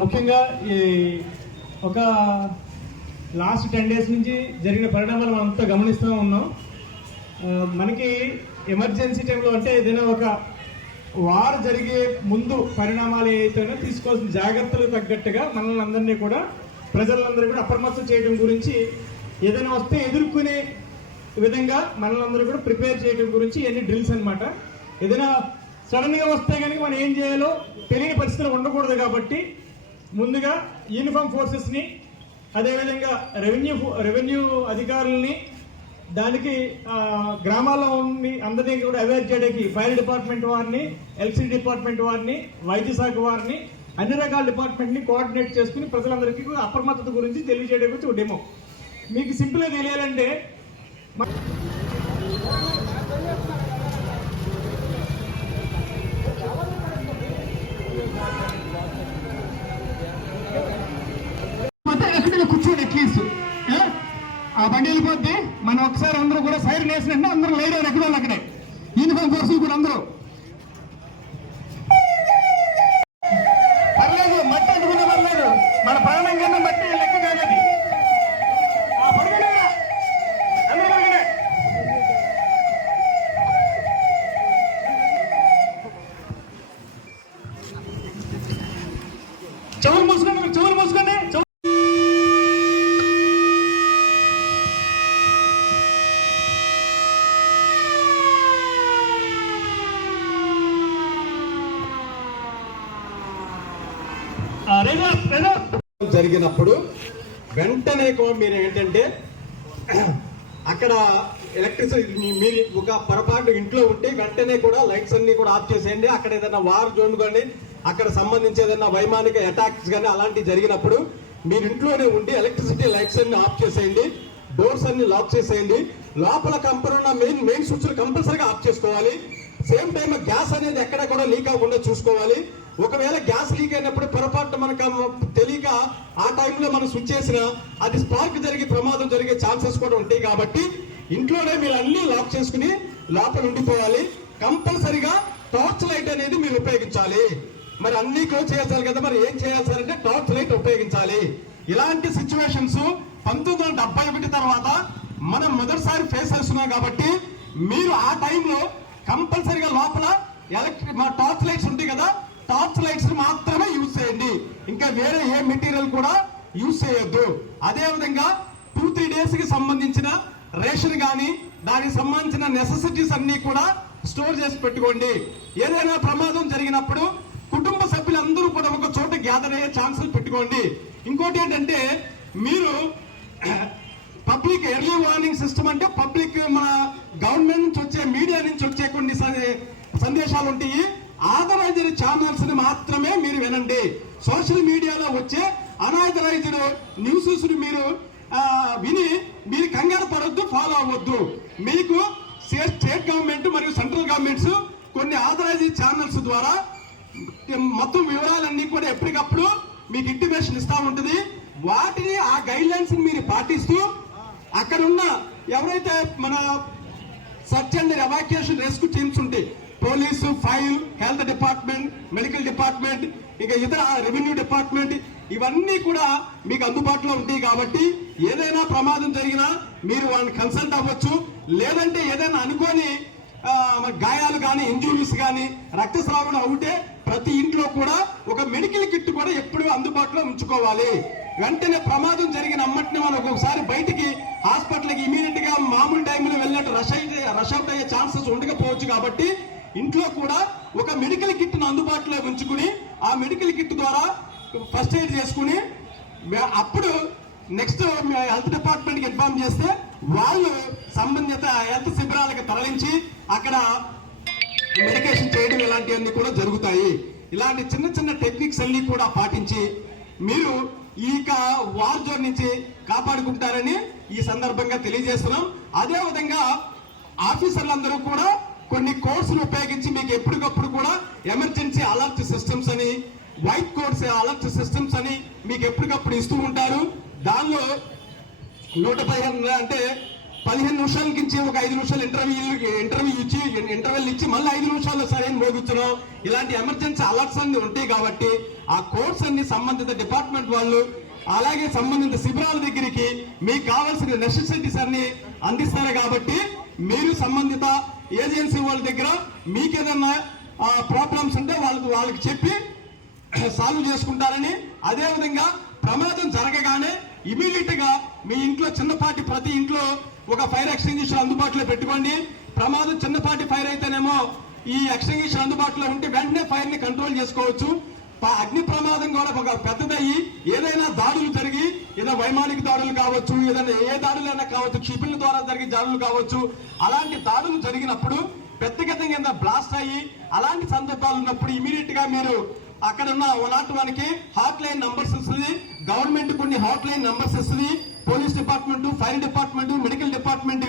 ముఖ్యంగా ఈ ఒక లాస్ట్ టెన్ డేస్ నుంచి జరిగిన పరిణామాలు మనం అంతా గమనిస్తూ ఉన్నాం. మనకి ఎమర్జెన్సీ టైంలో అంటే ఏదైనా ఒక వార్ జరిగే ముందు పరిణామాలు ఏవైతేనో తీసుకోవాల్సిన జాగ్రత్తలు తగ్గట్టుగా మనల్ని అందరినీ కూడా ప్రజలందరూ కూడా అప్రమత్తం చేయడం గురించి ఏదైనా వస్తే ఎదుర్కొనే విధంగా మనల్ని కూడా ప్రిపేర్ చేయడం గురించి ఇవన్నీ డ్రిల్స్ అనమాట ఏదైనా సడన్గా వస్తే కనుక మనం ఏం చేయాలో తెలియని పరిస్థితులు ఉండకూడదు కాబట్టి ముందుగా యూనిఫామ్ ఫోర్సెస్ని అదేవిధంగా రెవెన్యూ రెవెన్యూ అధికారుల్ని దానికి గ్రామాల్లో ఉండి అందరినీ కూడా అవేర్ చేయడానికి ఫైర్ డిపార్ట్మెంట్ వారిని ఎలక్ట్రిసిటీ డిపార్ట్మెంట్ వారిని వైద్య శాఖ వారిని అన్ని రకాల డిపార్ట్మెంట్ని కోఆర్డినేట్ చేసుకుని ప్రజలందరికీ అప్రమత్తత గురించి తెలియజేయడం గురించి ఒక డెమో మీకు సింపుల్గా తెలియాలంటే అట్లీస్ట్ ఆ బండి వెళ్ళిపోద్ది. మనం ఒకసారి అందరూ కూడా సైడ్ వేసినట్టు అందరూ లేడారు ఎక్కడ అక్కడే. యూనిఫామ్ ఫోర్స్ కూడా అందరూ. పర్లేదు మట్టి అంటుకునే పర్లేదు మన ప్రాణం కన్నా మట్టి లెక్క కాగది చెవులు మూసుకోండి చెవులు ఆ, రేజా రేజా జరిగినప్పుడు వెంటనే మీరు ఏంటంటే అక్కడ ఎలక్ట్రిసిటీ మీరు ఒక పొరపాటు ఇంట్లో ఉంటే వెంటనే కూడా లైట్స్ అన్ని కూడా ఆఫ్ చేసేయండి. అక్కడ ఏదైనా వార్ జోన్ కానీ అక్కడ సంబంధించి ఏదైనా వైమానిక అటాక్స్ కానీ అలాంటివి జరిగినప్పుడు మీరు ఇంట్లోనే ఉండి ఎలక్ట్రిసిటీ లైట్స్ అన్ని ఆఫ్ చేసేయండి. డోర్స్ అన్ని లాక్ చేసేయండి. లోపల కంపెనీ ఉన్న మెయిన్ మెయిన్ స్విచ్లు కంపల్సరీగా ఆఫ్ చేసుకోవాలి. సేమ్ టైం గ్యాస్ అనేది ఎక్కడ కూడా లీక్ అవ్వకుండా చూసుకోవాలి. ఒకవేళ గ్యాస్ లీక్ అయినప్పుడు పొరపాటు మనకు తెలియక ఆ టైంలో మనం స్విచ్ చేసిన అది స్పార్క్ జరిగి ప్రమాదం జరిగే ఛాన్సెస్ కూడా ఉంటాయి కాబట్టి ఇంట్లోనే మీరు అన్ని లాక్ చేసుకుని లోపల ఉండిపోవాలి. కంపల్సరిగా టార్చ్ లైట్ అనేది మీరు ఉపయోగించాలి. మరి అన్ని క్లోజ్ చేయాలి కదా మరి ఏం చేయాలి టార్చ్ లైట్ ఉపయోగించాలి. ఇలాంటి సిచ్యువేషన్స్ పంతొమ్మిది వందల డెబ్బై ఒకటి తర్వాత మనం మొదటిసారి ఫేస్ చేస్తున్నాం కాబట్టి మీరు ఆ టైంలో కంపల్సరిగా లోపల ఎలక్ట్రిక్ మా టార్చ్ లైట్స్ ఉంటాయి కదా టార్చ్ లైట్స్ మాత్రమే యూజ్ చేయండి. ఇంకా వేరే ఏ మెటీరియల్ కూడా యూజ్ చేయొద్దు. అదే విధంగా టూ త్రీ డేస్కి సంబంధించిన రేషన్ కానీ దానికి సంబంధించిన నెసెసిటీస్ అన్ని కూడా స్టోర్ చేసి పెట్టుకోండి. ఏదైనా ప్రమాదం జరిగినప్పుడు కుటుంబ సభ్యులందరూ కూడా ఒక చోట గ్యాదర్ అయ్యే ఛాన్సులు పెట్టుకోండి. ఇంకోటి ఏంటంటే మీరు పబ్లిక్ ఎర్లీ వార్నింగ్ సిస్టమ్ అంటే పబ్లిక్ మన గవర్నమెంట్ నుంచి వచ్చే మీడియా నుంచి వచ్చే కొన్ని సందేశాలు ఉంటాయి. ఆథరైజ్డ్ ఛానల్స్ని మాత్రమే మీరు వినండి. సోషల్ మీడియాలో వచ్చే అనాథరైజ్డ్ న్యూసెస్ మీరు విని మీరు కంగారు పడొద్దు ఫాలో అవ్వద్దు. మీకు స్టేట్ స్టేట్ గవర్నమెంట్ మరియు సెంట్రల్ గవర్నమెంట్స్ కొన్ని ఆథరైజ్డ్ ఛానల్స్ ద్వారా మొత్తం వివరాలన్నీ కూడా ఎప్పటికప్పుడు మీకు ఇంటిమేషన్ ఇస్తా ఉంటుంది. వాటిని ఆ గైడ్ లైన్స్ మీరు పాటిస్తూ అక్కడ ఉన్న ఎవరైతే మన search and evacuation rescue teams ఉంటాయి police fire health department medical department ఇంకా ఇతర రెవెన్యూ డిపార్ట్మెంట్ ఇవన్నీ కూడా మీకు అందుబాటులో ఉంటాయి కాబట్టి ఏదైనా ప్రమాదం జరిగినా మీరు వాళ్ళని కన్సల్ట్ అవ్వచ్చు. లేదంటే ఏదైనా అనుకోని గాయాలు కానీ ఇంజురీస్ కానీ రక్తస్రావణ అవుతే ప్రతి ఇంట్లో కూడా ఒక మెడికల్ కిట్ కూడా ఎప్పుడు అందుబాటులో ఉంచుకోవాలి. వెంటనే ప్రమాదం జరిగిన అమ్మటిని మనం ఒక్కొక్కసారి బయట కాబట్టి ఇంట్లో కూడా ఒక మెడికల్ కిట్ను అందుబాటులో ఉంచుకుని ఆ మెడికల్ కిట్ ద్వారా ఫస్ట్ ఎయిడ్ చేసుకుని అప్పుడు నెక్స్ట్ హెల్త్ డిపార్ట్మెంట్కి ఇన్ఫార్మ్ చేస్తే వాళ్ళు సంబంధిత హెల్త్ శిబిరాలకు తరలించి అక్కడ మెడికేషన్ చేయడం ఇలాంటివన్నీ కూడా జరుగుతాయి. ఇలాంటి చిన్న చిన్న టెక్నిక్స్ అన్ని కూడా పాటించి మీరు ఈ వార్ జోన్ నుంచి కాపాడుకుంటారని ఈ సందర్భంగా తెలియజేస్తున్నాం. అదే విధంగా ఆఫీసర్లందరూ కూడా కొన్ని కోడ్స్ను ఉపయోగించి మీకు ఎప్పటికప్పుడు కూడా ఎమర్జెన్సీ అలర్ట్ సిస్టమ్స్ అని వైట్ కోడ్స్ అలర్ట్ సిస్టమ్స్ అని మీకు ఎప్పటికప్పుడు ఇస్తూ ఉంటారు. దానిలో నూట పదిహేను అంటే పదిహేను నిమిషాల నుంచి ఒక ఐదు నిమిషాలు ఇంటర్వ్యూ ఇంటర్వ్యూ ఇచ్చి ఇంటర్వ్యూలు ఇచ్చి మళ్ళీ ఐదు నిమిషాల్లో సరైన మోగించడం ఇలాంటి ఎమర్జెన్సీ అలర్ట్స్ అన్ని ఉంటాయి కాబట్టి ఆ కోర్స్ అన్ని సంబంధిత డిపార్ట్మెంట్ వాళ్ళు అలాగే సంబంధిత శిబిరాల దగ్గరికి మీకు కావాల్సిన నెసెసిటీస్ అన్ని అందిస్తారు కాబట్టి మీరు సంబంధిత ఏజెన్సీ వాళ్ళ దగ్గర మీకేదన్నా ప్రాబ్లమ్స్ ఉంటే వాళ్ళకి వాళ్ళకి చెప్పి సాల్వ్ చేసుకుంటారని అదేవిధంగా ప్రమాదం జరగగానే ఇమీడియట్గా మీ ఇంట్లో చిన్నపాటి ప్రతి ఇంట్లో ఒక ఫైర్ ఎక్స్టింగ్విషర్ అందుబాటులో పెట్టుకోండి. ప్రమాదం చిన్నపాటి ఫైర్ అయితేనేమో ఈ ఎక్స్టింగ్విషర్ అందుబాటులో ఉంటే వెంటనే ఫైర్ని కంట్రోల్ చేసుకోవచ్చు. అగ్ని ప్రమాదం కూడా ఒక పెద్దదయ్యి ఏదైనా దాడులు జరిగి ఏదైనా వైమానిక దాడులు కావచ్చు ఏదైనా ఏ దాడులైనా కావచ్చు క్షిపణుల ద్వారా జరిగే దాడులు కావచ్చు అలాంటి దాడులు జరిగినప్పుడు వ్యక్తిగతంగా కింద బ్లాస్ట్ అయ్యి అలాంటి సందర్భాలు ఉన్నప్పుడు ఇమీడియట్గా మీరు అక్కడ ఉన్న వన్ నాట్ వన్కి హాట్ లైన్ నంబర్స్ ఇస్తుంది గవర్నమెంట్ కొన్ని హాట్ లైన్ నంబర్స్ ఇస్తుంది police department fire department medical department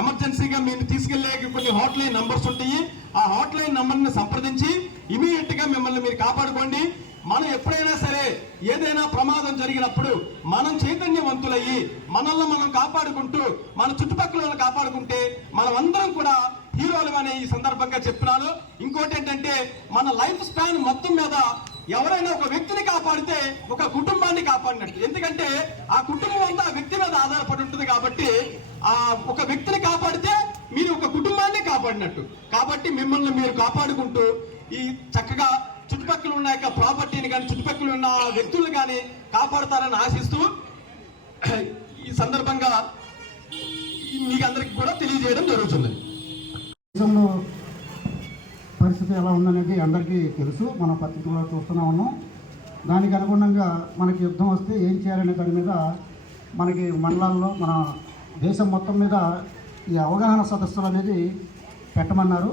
ఎమర్జెన్సీగా మీరు తీసుకెళ్ళే కొన్ని హాట్ లైన్ నంబర్స్ ఉంటాయి. ఆ హాట్ లైన్ నంబర్ని సంప్రదించి ఇమీడియట్గా మిమ్మల్ని మీరు కాపాడుకోండి. మనం ఎప్పుడైనా సరే ఏదైనా ప్రమాదం జరిగినప్పుడు మనం చైతన్యవంతులయ్యి మనల్ని మనం కాపాడుకుంటూ మన చుట్టుపక్కల కాపాడుకుంటే మనం అందరం కూడా హీరోలు అనే ఈ సందర్భంగా చెప్తున్నాను. ఇంకోటి ఏంటంటే మన లైఫ్ స్పాన్ మొత్తం మీద ఎవరైనా ఒక వ్యక్తిని కాపాడితే ఒక కుటుంబాన్ని కాపాడినట్టు. ఎందుకంటే ఆ కుటుంబం అంతా ఆ వ్యక్తి మీద ఆధారపడి ఉంటుంది కాబట్టి ఆ ఒక వ్యక్తిని కాపాడితే మీరు ఒక కుటుంబాన్ని కాపాడినట్టు. కాబట్టి మిమ్మల్ని మీరు కాపాడుకుంటూ ఈ చక్కగా చుట్టుపక్కల ఉన్న యొక్క ప్రాపర్టీని కానీ చుట్టుపక్కల ఉన్న వ్యక్తులను కానీ కాపాడతారని ఆశిస్తూ ఈ సందర్భంగా మీకు అందరికి కూడా తెలియజేయడం జరుగుతుంది. దేశంలో పరిస్థితి ఎలా ఉందనేది అందరికీ తెలుసు. మన పత్రికలో చూస్తూనే ఉన్నాం. దానికి అనుగుణంగా మనకి యుద్ధం వస్తే ఏం చేయాలనే దాని మీద మనకి మండలాల్లో మన దేశం మొత్తం మీద ఈ అవగాహన సదస్సులు అనేది పెట్టమన్నారు.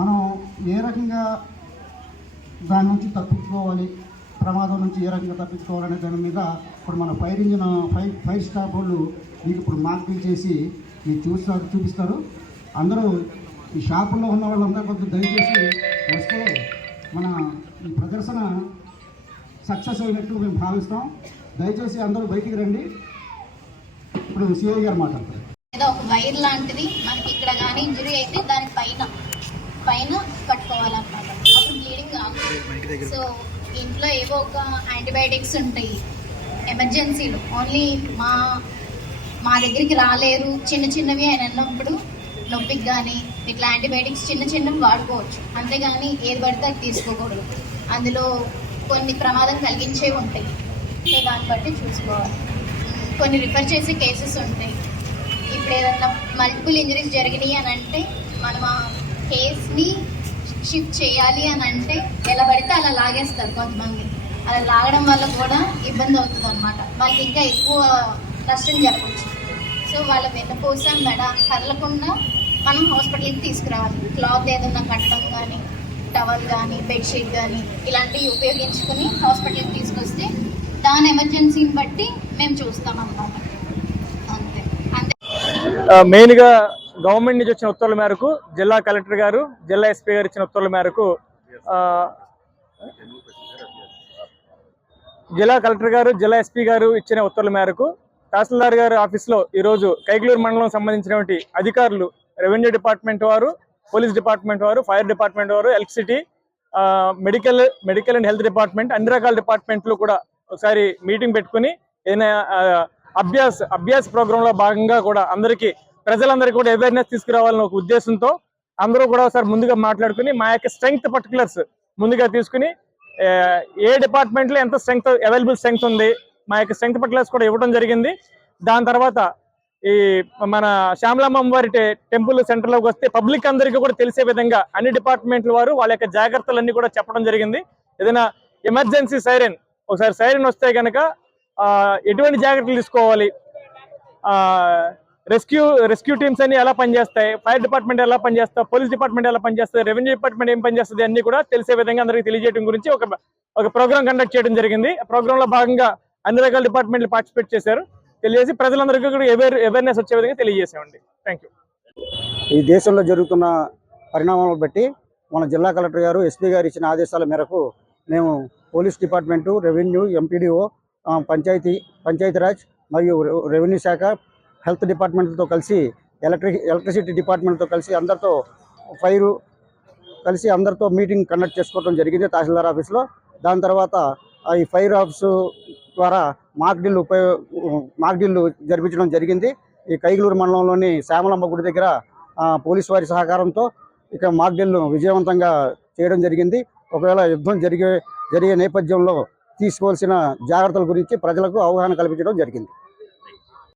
మనం ఏ రకంగా దాని నుంచి తప్పించుకోవాలి ప్రమాదం నుంచి ఏ రకంగా తప్పించుకోవాలనే దాని మీద ఇప్పుడు మన fire engine fire fire staff వాళ్ళు మీకు ఇప్పుడు మార్కింగ్ చేసి మీకు చూస్తారు చూపిస్తారు. అందరూ ఈ షాపుల్లో ఉన్న వాళ్ళందరూ కొంచెం దయచేసి వస్తే మన ఈ ప్రదర్శన సక్సెస్ అయినట్టు మేము భావిస్తాం. దయచేసి అందరూ బయటికి రండి. ఇప్పుడు సిఐ గారు మాట్లాడతారు. ఏదో ఒక వైర్ లాంటిది మనకి ఇక్కడ కానీ ఇంజరీ అయితే దాని పైన పైన కట్టుకోవాలన్నమాట. అప్పుడు బ్లీడింగ్ కాదు. సో ఇంట్లో ఏవో ఒక యాంటీబయాటిక్స్ ఉంటాయి. ఎమర్జెన్సీలు ఓన్లీ మా మా దగ్గరికి రాలేరు. చిన్న చిన్నవి ఆయన అన్నప్పుడు నొప్పికి కానీ ఇట్లా యాంటీబయాటిక్స్ చిన్న చిన్నవి వాడుకోవచ్చు. అంతేగాని ఏది పడితే అది తీసుకోకూడదు. అందులో కొన్ని ప్రమాదం కలిగించేవి ఉంటాయి. సో దాన్ని బట్టి చూసుకోవాలి. కొన్ని రిఫర్ చేసే కేసెస్ ఉంటాయి. ఇప్పుడు ఏదన్నా మల్టిపుల్ ఇంజరీస్ జరిగినాయి అని అంటే మనం ఆ కేస్ని షిఫ్ట్ చేయాలి అని అంటే ఎలా పడితే అలా లాగేస్తారు కొంతమంది. అలా లాగడం వల్ల కూడా ఇబ్బంది అవుతుంది అనమాట వాళ్ళకి ఇంకా ఎక్కువ నష్టం జరగవచ్చు సో వాళ్ళ వెన్నపూస మెడ కదలకుండా మనం హాస్పిటల్కి తీసుకురావాలి. క్లాత్ ఏదన్నా కట్టడం కానీ టవల్ కానీ బెడ్షీట్ కానీ ఇలాంటివి ఉపయోగించుకొని హాస్పిటల్కి తీసుకొస్తే దాని ఎమర్జెన్సీని బట్టి మేము చూస్తాం అన్నమాట. అంతే. అంతే. గవర్నమెంట్ నుంచి వచ్చిన ఉత్తర్వుల మేరకు జిల్లా కలెక్టర్ గారు జిల్లా ఎస్పీ గారు ఇచ్చిన ఉత్తర్వుల మేరకు జిల్లా కలెక్టర్ గారు జిల్లా ఎస్పీ గారు ఇచ్చిన ఉత్తర్వుల మేరకు తహసీల్దార్ గారి ఆఫీస్లో ఈరోజు కైగలూరు మండలం సంబంధించినటువంటి అధికారులు రెవెన్యూ డిపార్ట్మెంట్ వారు పోలీస్ డిపార్ట్మెంట్ వారు ఫైర్ డిపార్ట్మెంట్ వారు electricity medical medical and health department అన్ని రకాల డిపార్ట్మెంట్లు కూడా ఒకసారి మీటింగ్ పెట్టుకుని ఏదైనా అభ్యాస్ అభ్యాస్ ప్రోగ్రాంలో భాగంగా కూడా అందరికీ ప్రజలందరికీ కూడా అవేర్నెస్ తీసుకురావాలని ఒక ఉద్దేశంతో అందరూ కూడా ఒకసారి ముందుగా మాట్లాడుకుని మా యొక్క స్ట్రెంగ్త్ పర్టికులర్స్ ముందుగా తీసుకుని ఏ డిపార్ట్మెంట్లో ఎంత స్ట్రెంగ్త్ అవైలబుల్ స్ట్రెంగ్త్ ఉంది మా యొక్క స్ట్రెంగ్త్ పర్టికులర్స్ కూడా ఇవ్వడం జరిగింది. దాని తర్వాత ఈ మన శ్యామలమ్మ వారి టెంపుల్ సెంటర్లోకి వస్తే పబ్లిక్ అందరికీ కూడా తెలిసే విధంగా అన్ని డిపార్ట్మెంట్ల వారు వాళ్ళ యొక్క జాగ్రత్తలన్నీ కూడా చెప్పడం జరిగింది. ఏదైనా ఎమర్జెన్సీ సైరన్ ఒకసారి సైరన్ వస్తే కనుక ఎటువంటి జాగ్రత్తలు తీసుకోవాలి? రెస్క్యూ రెస్క్యూ టీమ్స్ అన్ని ఎలా పనిచేస్తాయి? ఫైర్ డిపార్ట్మెంట్ ఎలా పనిచేస్తాయి పోలీస్ డిపార్ట్మెంట్ ఎలా పనిచేస్తాయి రెవెన్యూ డిపార్ట్మెంట్ ఏం పనిచేస్తుంది అన్ని కూడా తెలిసే విధంగా అందరికీ తెలియజేయడం గురించి ఒక ఒక ప్రోగ్రామ్ కండక్ట్ చేయడం జరిగింది. ఆ ప్రోగ్రామ్లో భాగంగా అన్ని రకాల డిపార్ట్మెంట్లు పార్టిసిపేట్ చేశారు. తెలియజేసి ప్రజలందరికీ కూడా అవేర్ అవేర్నెస్ వచ్చే విధంగా తెలియజేసామండి థ్యాంక్ యూ ఈ దేశంలో జరుగుతున్న పరిణామాలను బట్టి మన జిల్లా కలెక్టర్ గారు ఎస్పీ గారు ఇచ్చిన ఆదేశాల మేరకు మేము police department revenue MPDO panchayati Panchayati Raj మరియు రెవెన్యూ శాఖ హెల్త్ డిపార్ట్మెంట్తో కలిసి ఎలక్ట్రిక్ ఎలక్ట్రిసిటీ డిపార్ట్మెంట్తో కలిసి అందరితో ఫైరు కలిసి అందరితో మీటింగ్ కండక్ట్ చేసుకోవడం జరిగింది తహసీల్దార్ ఆఫీస్లో. దాని తర్వాత ఈ ఫైర్ ఆఫీసు ద్వారా మాక్ డ్రిల్ ఉపయోగ మాక్ డ్రిల్ జరిపించడం జరిగింది. ఈ కైగులూరు మండలంలోని శ్యామలమ్మ గుడి దగ్గర పోలీసు వారి సహకారంతో ఇక మాక్ డ్రిల్ విజయవంతంగా చేయడం జరిగింది. ఒకవేళ యుద్ధం జరిగే జరిగే నేపథ్యంలో తీసుకోవాల్సిన జాగ్రత్తల గురించి ప్రజలకు అవగాహన కల్పించడం జరిగింది.